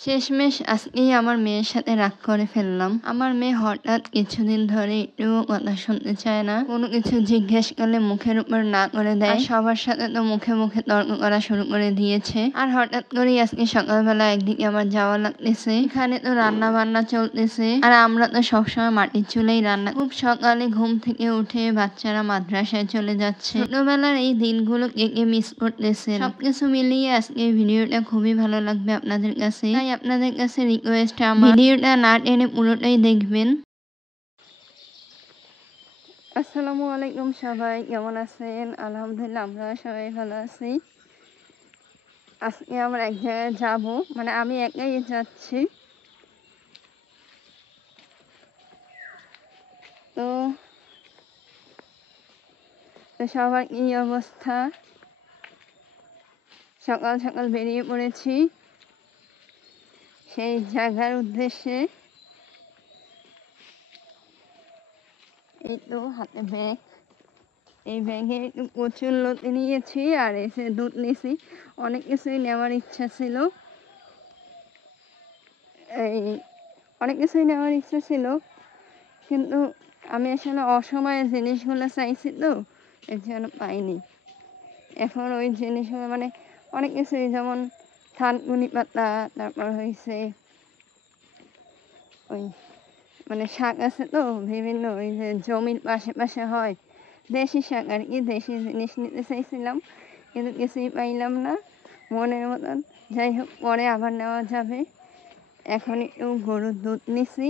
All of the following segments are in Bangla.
শেষমেশ আজকেই আমার মেয়ের সাথে রাগ করে ফেললাম। আমার মেয়ে হঠাৎ কিছুদিন ধরে একটু কথা শুনতে চায় না। কোনো কিছু জিজ্ঞেস করলে মুখের উপর না করে দেয়। আর সবার সাথে তো মুখে মুখে তর্ক করা শুরু করে দিয়েছে। আর হঠাৎ করেই আজকে সকালবেলা একদিকে আমার যাওয়া লাগতেছে। এখানে তো রান্না বান্না চলতেছে। আর আমরা তো সবসময় মাটির চুলেই রান্না। খুব সকালে ঘুম থেকে উঠে বাচ্চারা মাদ্রাসায় চলে যাচ্ছে। ছোটবেলার এই দিনগুলো কে কে মিস করতেছে। সবকিছু মিলিয়ে আজকে ভিডিওটা খুবই ভালো লাগবে আপনাদের কাছে। তাই আপনাদের কাছে রিকোয়েস্ট, আমার ভিডিওটা না টেনে পুরোটাই দেখবেন। আসসালামু আলাইকুম সবাই, কেমন আছেন? আলহামদুলিল্লাহ আমরা সবাই ভালো আছি। আজকে আমরা এক জায়গায় যাব, মানে আমি একাই যাচ্ছি। তো সবার কি অবস্থা? সকাল সকাল বেরিয়ে পড়েছি সেই জায়গার উদ্দেশ্যে। এই তো হাতে ব্যাগ, এই ব্যাগে একটু প্রচুর লতি নিয়েছি আর এসে দুধ নিয়েছি। অনেক কিছুই নেওয়ার ইচ্ছা ছিল, কিন্তু আমি আসলে অসময়ে জিনিসগুলো চাইছি, তো এর জন্য পাইনি। এখন ওই জিনিসগুলো মানে অনেক কিছুই, যেমন থানকুনি পাতা, তারপর হয়েছে ওই মানে শাক আছে তো বিভিন্ন, ওই যে জমির পাশে পাশে হয় দেশি শাক আর কি, দেশি জিনিস নিতে চাইছিলাম কিন্তু কিছুই পাইলাম না মনের মতন। যাই হোক, পরে আবার নেওয়া যাবে। এখন একটু গরুর দুধ নিছি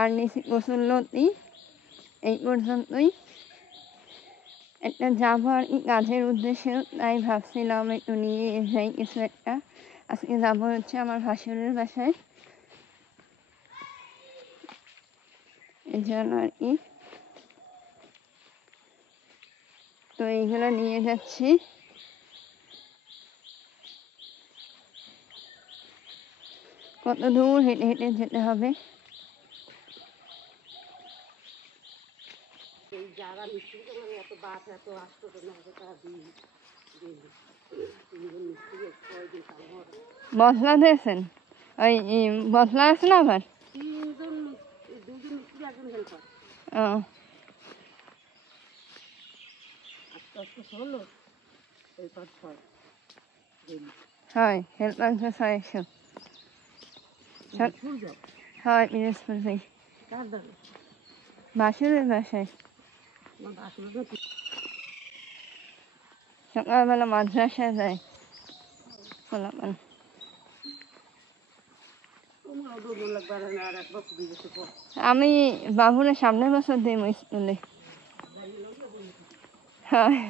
আর নিছি কচুর লতি। এই পর্যন্তই। একটা যাবো আর কি কাজের উদ্দেশ্যে, তাই ভাবছিলাম একটু নিয়ে যাই কিছু একটা। আজকে যাবো হচ্ছে আমার ভাসুরের বাসায়, এই জন্য আর কি। তো এইগুলো নিয়ে যাচ্ছি। কত দূর হেঁটে হেঁটে যেতে হবে। মশলা দিয়েছেন? ওই মশলা আছে না আবার? হয় হেল্পার 600। হয় পিরোজপুর যাই, বাসুরের বাসায়। সকালবেলা মাদ্রাসায় যায় পোলাপান। আমি বাবুরে সামনের বছর দিই স্কুলে। হয়,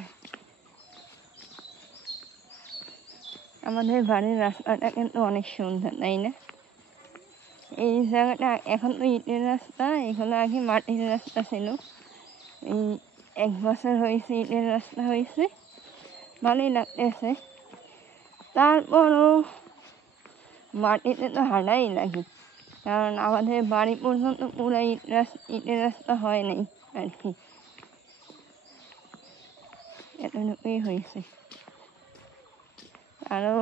আমাদের বাড়ির রাস্তাটা কিন্তু অনেক সুন্দর, তাই না? এই জায়গাটা এখন তো ইটের রাস্তা, এগুলো আগে মাটির রাস্তা ছিল। এই 1 বছর হয়েছে ইটের রাস্তা হয়েছে, ভালোই লাগতেছে। তারপরও মাটিতে তো হাঁটাই লাগে, কারণ আমাদের বাড়ি পর্যন্ত পুরো ইটের রাস্তা হয় নাই আর কি, এতটুকুই হয়েছে। আরও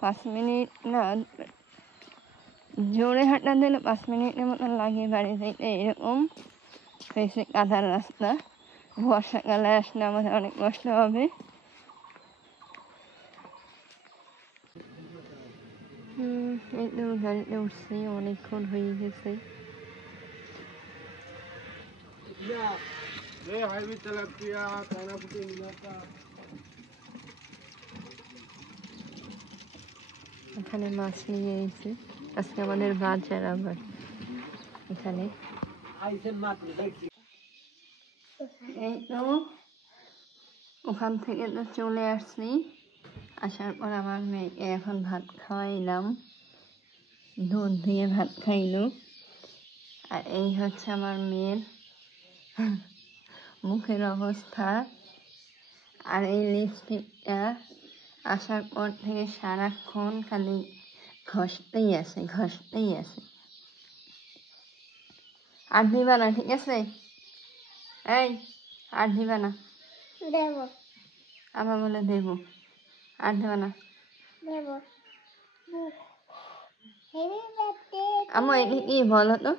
5 মিনিট না, জোরে হাঁটা দিলে 5 মিনিটের মতন লাগে বাড়ি যাইতে। এরকম হয়েছে কাদার রাস্তা। বর্ষাকালে আসলে আমাদের অনেক কষ্ট হবে। এই তো গাড়িতে উঠছি, অনেকক্ষণ হয়ে গেছে। এখানে মাছ নিয়ে এসেছে আজকে আমাদের বাজার। আবার এখানে এই তো ওখান থেকে তো চলে আসছি। আসার পর আমার মেয়েকে এখন ভাত খাওয়াইলাম, দুধ দিয়ে ভাত খাইলো। আর এই হচ্ছে আমার মেয়ের মুখের অবস্থা। আর এই লিপস্টিকটা আসার পর থেকে সারাক্ষণ খালি ঘষতেই আছে। আর দিবা না, ঠিক আছে? এই আর দিবা না, দেব। আবার বলে দেব, আর দেবা না। আম্মু এটা কি বলো তো?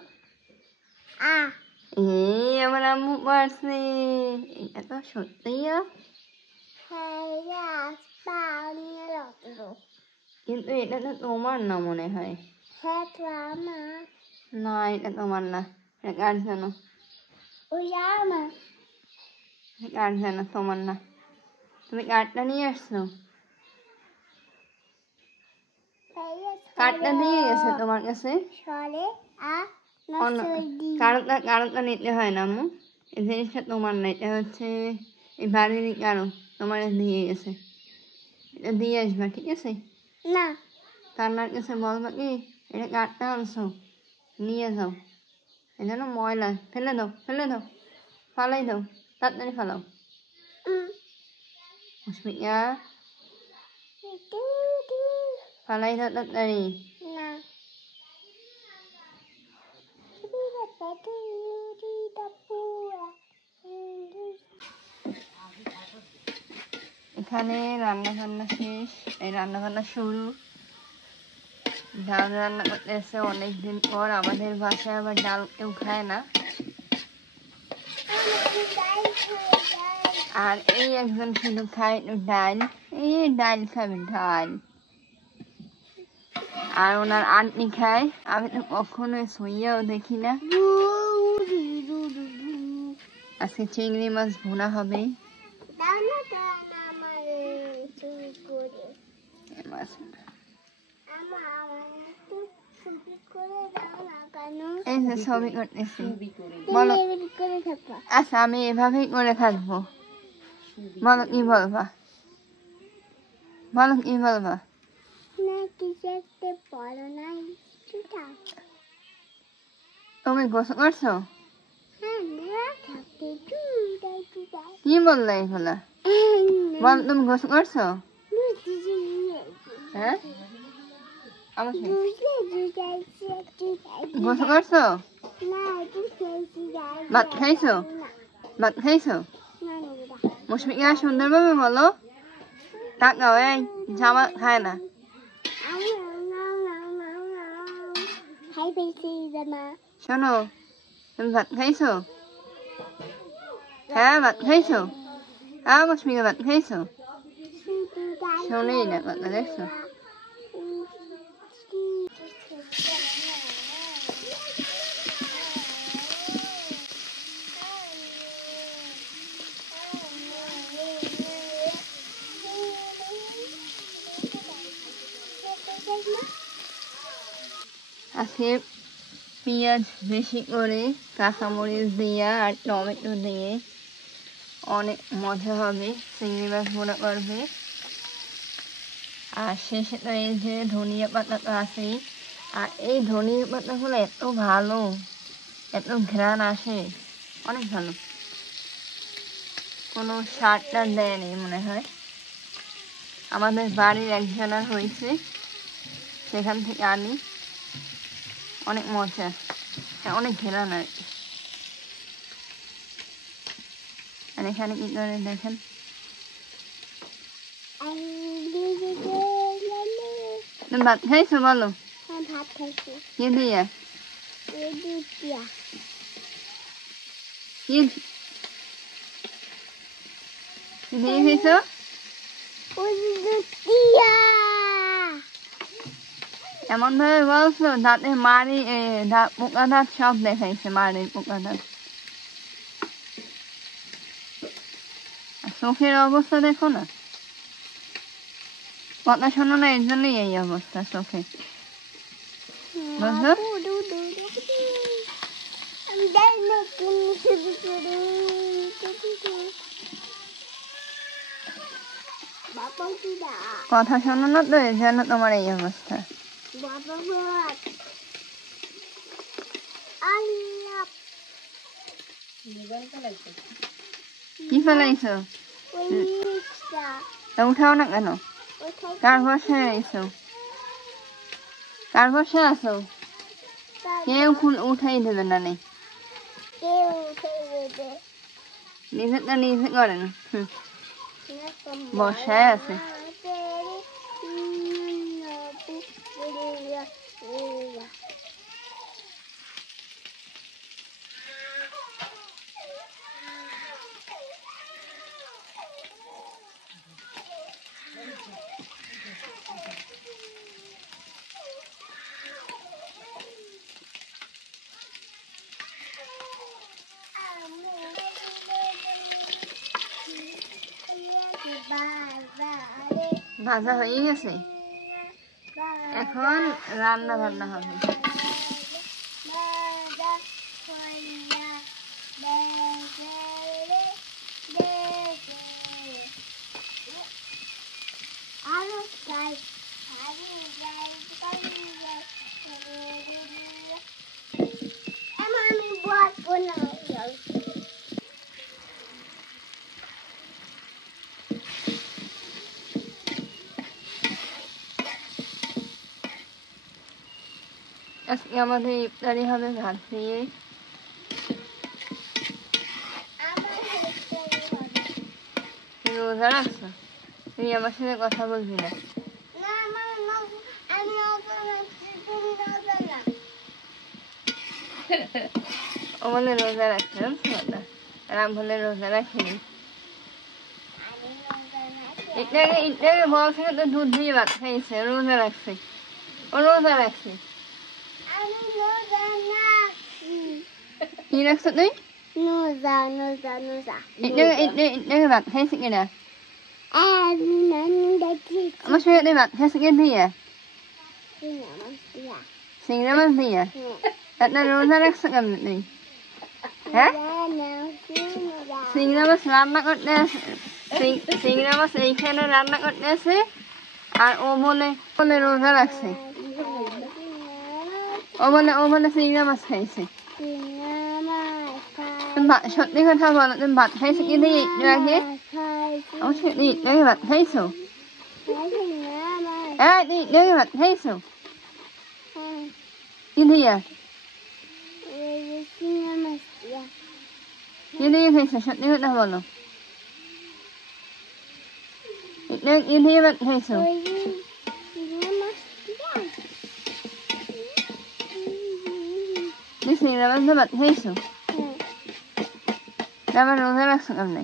আমার আম্মু পারছে। এটা তো সত্যিই কিন্তু এটা তো তোমার না মনে হয়। না এটা তোমার না, এটা কার জানো? কার জানো, তোমার না। তুমি কার্ডটা নিয়ে আসছো, কার্ডটা দিয়ে গেছে তোমার কাছে। কারণটা নিতে হয় না আম্মু, এই জিনিসটা তোমার না, এটা হচ্ছে এই বাড়ির কারো, তোমার দিয়ে গেছে। এটা দিয়ে আসবা, ঠিক আছে? না, কান্নার কাছে বলবা কি এটা কার্ডটা আনছো, নিয়ে যাও। এই জন্য ময়লা ফেলে দাও, ফেলে দাও, ফালাই দাও, তাড়াতাড়ি ফালাও। মুশফিকা ফালাই দাও তাড়াতাড়ি। এখানে রান্না বান্না শেষ, এই রান্না বান্না শুরু। ডাল রান্না করতেছে অনেকদিন পর। আমাদের বাসায় আবার ডাল কেউ খায় না। আর এই একজন শুধু খায় ডাল, এই ডাল খাবে ডাল। আর ওনার আন্টি খায়, আমি তো কখনোই ছুঁয়েও দেখি না। আজকে চিংড়ি মাছ ভুনা হবে। এই যে ছবি করতেছি, বলো। আচ্ছা আমি এভাবেই করে থাকবো। বলো কি বলবা, বলো কি বলবা? তুমি গোসল করছো? কি বললে এগুলা? বল, তুমি গোসল করছো? হ্যাঁ, গোসল করছো? ভাত খাইছো? ভাত খাইছো? মুশফিকা সুন্দরভাবে বলো। তাকাও, এই জামা খায় না। শোনো, তুমি ভাত খাইছো? হ্যাঁ ভাত খাইছো? মুশফিকা ভাত খাইছো? শোনেই না কথা, দেখছো? আজকে পেঁয়াজ বেশি করে, কাঁচামরিচ দিয়ে আর টমেটো দিয়ে অনেক মজা হবে। চিংড়ি মাছ ভুনা করবে। আর শেষে তো এই যে ধনিয়া পাতা তো আছেই। আর এই ধনিয়া পাতাগুলো এত ভালো, এত ঘ্রাণ আসে, অনেক ভালো। কোনো সারটা দেয়নি মনে হয়। আমাদের বাড়ির একজনের হয়েছে, সেখান থেকে আনি। অনেক মজা, অনেক ঘেরান আর কি। আর এখানে কি করে দেখেন, তুমি ভাত খাইছো? বলো। ভাত খাইছি। কি দিয়ে? কি দিয়ে খাইছো? এমন ভাবে বলছো দাঁতে মারি, পোকা দাঁত সব দেখাইছে, মারির পোকা দাঁত। চোখের অবস্থা দেখো না, কথা শোনো না, এর জন্যই এই অবস্থা চোখে, বুঝলো? কথা শোনো না তো, এর জন্য তোমার এই অবস্থা। কি ফেলাইছো? উঠাও না কেন? কার ভরসায় আইছো? কার ভরসায় আছো? কেউ উঠাই দেবে না। নেই, নিজেরটা নিজে করে না, বর্ষায় আছে। ভাজা হয়ে গেছে, এখন রান্না বান্না হবে। আজকে আমাদের ইফতারি হবে ভাত দিয়ে। রোজা রাখছো? তুই আমার সাথে কথা বলবি না। ও বলে রোজা রাখছে, জানছো? আর আমি বলে রোজা রাখিনি। ইফতারি বলছে তো দুধ দিয়ে ভাত খাইছে, রোজা রাখছে। ও রোজা রাখছে। কি রাখছো তুই? ইফতারি ভাত খাইছে কিনা? আমার সঙ্গে তুই ভাত খাইছে কে দিয়ে? চিংড়া মাছ দিয়ে? আপনার রোজা রাখছো কেমন তুই? হ্যাঁ, চিংড়া মাছ রান্না করতে আছে, চিংড়া মাছ এইখানে রান্না করতে আছে, আর ও বলে রোজা রাখছে। ও বলে চিংড়া মাছ খাইছে। সত্যি কথা বলো, তুমি ভাত খাইছো কি দিয়ে একটু আগে? আমার সত্যি একটু আগে ভাত খাইছো? হ্যাঁ, তুই একটু আগে ভাত খাইছো কি দিয়ে? কি দিয়ে খাইছো? সত্যি কথা বলো, কি দিয়ে ভাত খাইছো? তুই চিংড়া মাছ দিয়ে ভাত খাইছো? তারপর রোজা রাখছো কেমনে?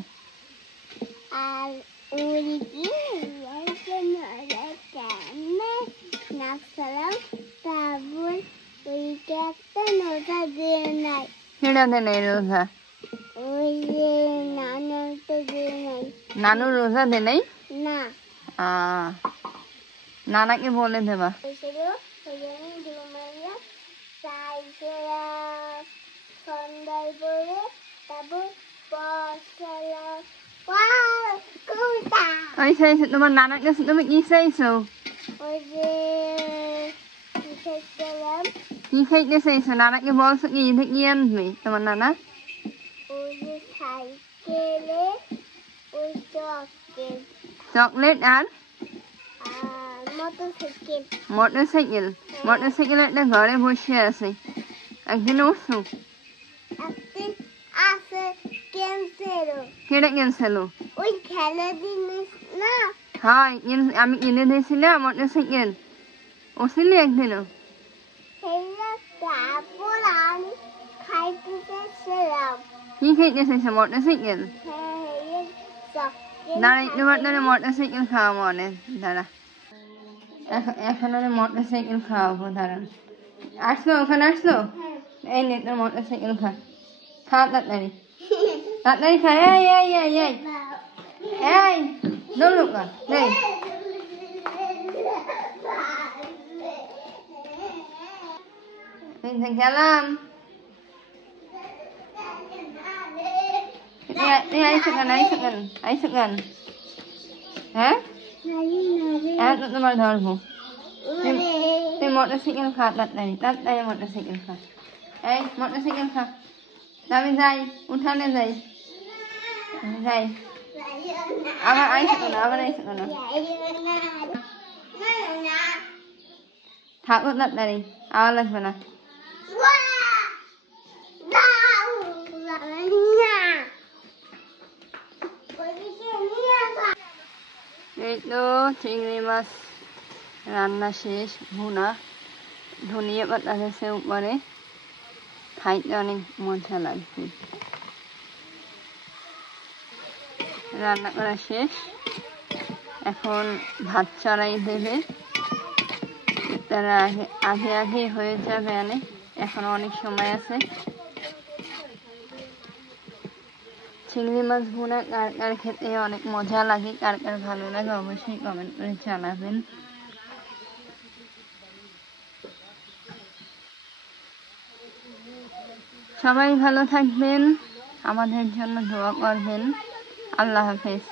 সেটা দে নাই রোজা, নানু রোজা দে নাই? নানাকে বলে দেবা। তোমার নানার কাছে তুমি কি চাইছো? কি খাইতে চাইছো? নানাকে বলছো কি কি আনবে তোমার নানা? চকলেট আর মোটরসাইকেল। মোটরসাইকেল একটা ঘরে বসে আছে, একদিন উঠছো? কেটে গেছিল? হ্যাঁ, আমি কিনে দিয়েছিলাম মোটরসাইকেল, উঠছিলি একদিনও? কি খাইতে চাইছো? মোটরসাইকেল? দাঁড়া, একটুবার ধরে মোটরসাইকেল খাওয়াবো অনেক, দাঁড়া এখন ওরে মোটরসাইকেল খাওয়াবো, দাঁড়ান। আসলো, ওখানে আসলো, এই নে তোর মোটরসাইকেল খা, খা তাড়াতাড়ি, তাড়াতাড়ি খা। এই দৌড়ুকা দেখ, গেলাম। আইসো কেন? হ্যাঁ, তোমার ধরবো। তুই মোটরসাইকেল খা তাড়াতাড়ি, তাড়াতাড়ি মোটরসাইকেল খা। এই মোটরসাইকেল খা, আমি যাই, উঠানে যাই। আবার আইসো কেন? থাকো তাড়াতাড়ি, আওয়াজ লাগবে না। এই তো চিংড়ি মাছ রান্না শেষ, ভুনা, ধনিয়া পাতা গেছে উপরে, খাইতে অনেক মজা লাগছে। রান্না করা শেষ, এখন ভাত চড়াই দেবে। তারা আগে আগে হয়ে যাবে, এখনো অনেক সময় আছে। চিংড়ি মাছ ভুনা কার কার খেতে অনেক মজা লাগে, কার কার ভালো লাগে অবশ্যই কমেন্ট করে জানাবেন। সবাই ভালো থাকবেন, আমাদের জন্য দোয়া করবেন। আল্লাহ হাফেজ।